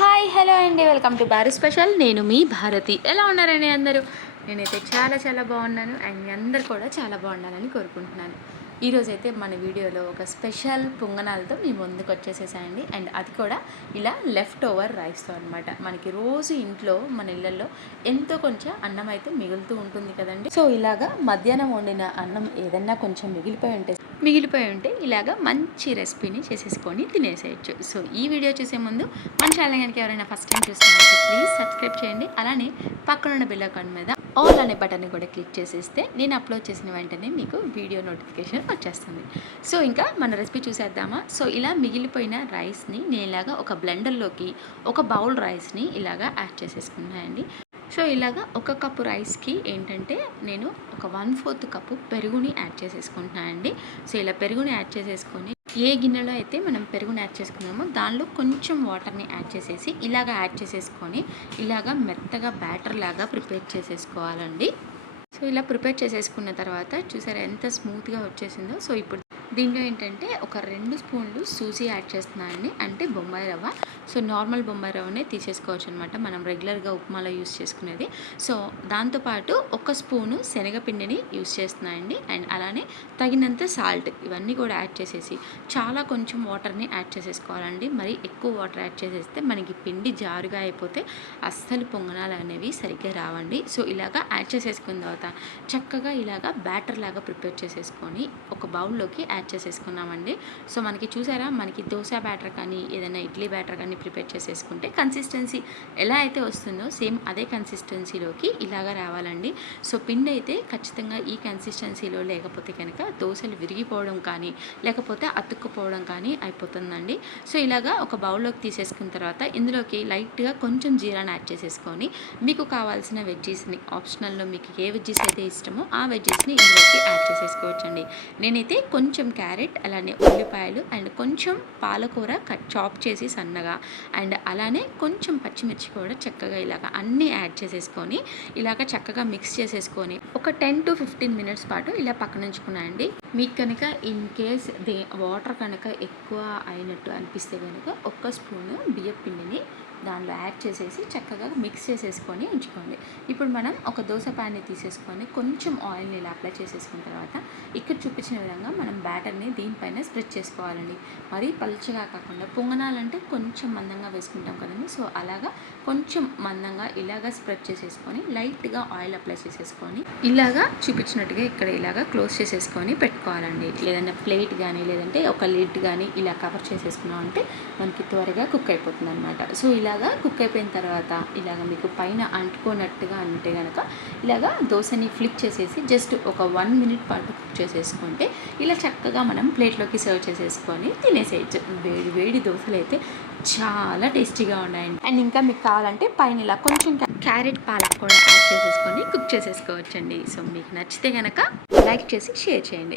Hi hello అండి. Welcome to Bharat special. నేను మీ భారతి. ఎలా ఉన్నారండి అందరూ? నేనైతే చాలా చాలా బాగున్నాను. అండ్ మీ అందరు కూడా చాలా బాగుండాలని కోరుకుంటున్నాను. ఈరోజు అయితే మన వీడియోలో ఒక స్పెషల్ పొంగనాలతో మీ ముందుకు వచ్చేసేసాయండి అండ్ అది కూడా ఇలా లెఫ్ట్ ఓవర్ రైస్తో అనమాట మనకి రోజు ఇంట్లో మన ఇళ్ళల్లో ఎంతో కొంచెం అన్నం అయితే మిగులుతూ ఉంటుంది కదండి. సో ఇలాగా మధ్యాహ్నం వండిన అన్నం ఏదన్నా కొంచెం మిగిలిపోయి ఉంటే మిగిలిపోయి ఉంటే ఇలాగా మంచి రెసిపీని చేసేసుకొని తినేసేయచ్చు. సో ఈ వీడియో చూసే ముందు మన ఛానల్ కనుక ఎవరైనా ఫస్ట్ టైం చూస్తున్నారంటే ప్లీజ్ సబ్స్క్రైబ్ చేయండి. అలానే పక్కనున్న బిల్ అకౌంట్ మీద ఆల్ అనే బటన్ని కూడా క్లిక్ చేసేస్తే నేను అప్లోడ్ చేసిన వెంటనే మీకు వీడియో నోటిఫికేషన్ వచ్చేస్తుంది. సో ఇంకా మన రెసిపీ చూసేద్దామా? సో ఇలా మిగిలిపోయిన రైస్ని నేను ఇలాగా ఒక బ్లెండర్లోకి ఒక బౌల్ రైస్ని ఇలాగా యాడ్ చేసేసుకున్నాయండి సో ఇలాగా ఒక కప్పు రైస్కి ఏంటంటే నేను ఒక వన్ ఫోర్త్ కప్పు పెరుగుని యాడ్ చేసేసుకుంటున్నానండి సో ఇలా పెరుగుని యాడ్ చేసేసుకొని ఏ గిన్నెలో అయితే మనం పెరుగుని యాడ్ చేసుకున్నామో దానిలో కొంచెం వాటర్ని యాడ్ చేసేసి ఇలాగ యాడ్ చేసేసుకొని ఇలాగ మెత్తగా బ్యాటర్ లాగా ప్రిపేర్ చేసేసుకోవాలండి. సో ఇలా ప్రిపేర్ చేసేసుకున్న తర్వాత చూసారా ఎంత స్మూత్గా వచ్చేసిందో. సో ఇప్పుడు దీంట్లో ఏంటంటే ఒక రెండు స్పూన్లు సూజీ యాడ్ చేస్తున్నానండి అంటే బొంబాయి రవ్వ. సో నార్మల్ బొంబాయి రవ్వనే తీసేసుకోవచ్చు అనమాట మనం రెగ్యులర్గా ఉప్మాలో యూస్ చేసుకునేది. సో దాంతోపాటు ఒక స్పూను శనగపిండిని యూస్ చేస్తున్నానండి అండ్ అలానే తగినంత సాల్ట్ ఇవన్నీ కూడా యాడ్ చేసేసి చాలా కొంచెం వాటర్ని యాడ్ చేసేసుకోవాలండి. మరి ఎక్కువ వాటర్ యాడ్ చేసేస్తే మనకి పిండి జారుగా అయిపోతే అస్సలు పొంగనాలు అనేవి సరిగ్గా రావండి. సో ఇలాగా యాడ్ చేసేసుకున్న తర్వాత చక్కగా ఇలాగా బ్యాటర్ లాగా ప్రిపేర్ చేసేసుకొని ఒక బౌల్లోకి యాడ్ చేసేసుకున్నామండి. సో మనకి చూసారా మనకి దోశ బ్యాటర్ కానీ ఏదైనా ఇడ్లీ బ్యాటర్ కానీ ప్రిపేర్ చేసేసుకుంటే కన్సిస్టెన్సీ ఎలా అయితే వస్తుందో సేమ్ అదే కన్సిస్టెన్సీలోకి ఇలాగా రావాలండి. సో పిండి అయితే ఖచ్చితంగా ఈ కన్సిస్టెన్సీలో లేకపోతే కనుక దోశలు విరిగిపోవడం కానీ లేకపోతే అతుక్కుపోవడం కానీ అయిపోతుందండి. సో ఇలాగా ఒక బౌల్లోకి తీసేసుకున్న తర్వాత ఇందులోకి లైట్గా కొంచెం జీరాని యాడ్ చేసేసుకొని మీకు కావాల్సిన వెజ్జీస్ని ఆప్షనల్లో మీకు ఏ వెజ్జీస్ అయితే ఇష్టమో ఆ వెజ్జీస్ని ఇందులోకి యాడ్ చేసేసుకోవచ్చండి. నేనైతే కొంచెం క్యారెట్ అలానే ఉల్లిపాయలు అండ్ కొంచెం పాలకూర కట్ చాప్ చేసి సన్నగా అండ్ అలానే కొంచెం పచ్చిమిర్చి కూడా చక్కగా ఇలాగ అన్నీ యాడ్ చేసేసుకొని ఇలాగ చక్కగా మిక్స్ చేసేసుకొని ఒక టెన్ టు ఫిఫ్టీన్ మినిట్స్ పాటు ఇలా పక్కన ఉంచుకున్నాయండి మీకు కనుక ఇన్ కేస్ దే వాటర్ కనుక ఎక్కువ అయినట్టు అనిపిస్తే కనుక ఒక్క స్పూను బియ్యం పిండిని దానిలో యాడ్ చేసేసి చక్కగా మిక్స్ చేసేసుకొని ఉంచుకోండి. ఇప్పుడు మనం ఒక దోశ ప్యాన్ని తీసేసుకొని కొంచెం ఆయిల్ని ఇలా అప్లై చేసేసుకున్న తర్వాత ఇక్కడ చూపించిన విధంగా మనం బ్యాటర్ని దీనిపైన స్ప్రెడ్ చేసుకోవాలండి. మరీ పలుచగా కాకుండా పొంగనాలంటే కొంచెం మందంగా వేసుకుంటాం కదండి. సో అలాగా కొంచెం మందంగా ఇలాగా స్ప్రెడ్ చేసేసుకొని లైట్గా ఆయిల్ అప్లై చేసేసుకొని ఇలాగా చూపించినట్టుగా ఇక్కడ ఇలాగా క్లోజ్ చేసేసుకొని పెట్టుకోవాలండి. లేదంటే ప్లేట్ కానీ లేదంటే ఒక లిడ్ కానీ ఇలా కవర్ చేసేసుకున్నాం అంటే మనకి త్వరగా కుక్ అయిపోతుంది అనమాట సో ఇలాగా కుక్ అయిపోయిన తర్వాత ఇలాగ మీకు పైన అంటుకోనట్టుగా అంటే కనుక ఇలాగా దోశని ఫ్లిక్ చేసేసి జస్ట్ ఒక వన్ మినిట్ పాటు కుక్ చేసేసుకుంటే ఇలా చక్కగా మనం ప్లేట్లోకి సర్వ్ చేసేసుకొని తినేసేయచ్చు. వేడి వేడి దోశలు అయితే చాలా టేస్టీగా ఉన్నాయండి. అండ్ ఇంకా మీకు కావాలంటే పైన ఇలా కొంచెం క్యారెట్ పాలక్ కూడా యాడ్ చేసేసుకొని కుక్ చేసేసుకోవచ్చండి. సో మీకు నచ్చితే కనుక లైక్ చేసి షేర్ చేయండి.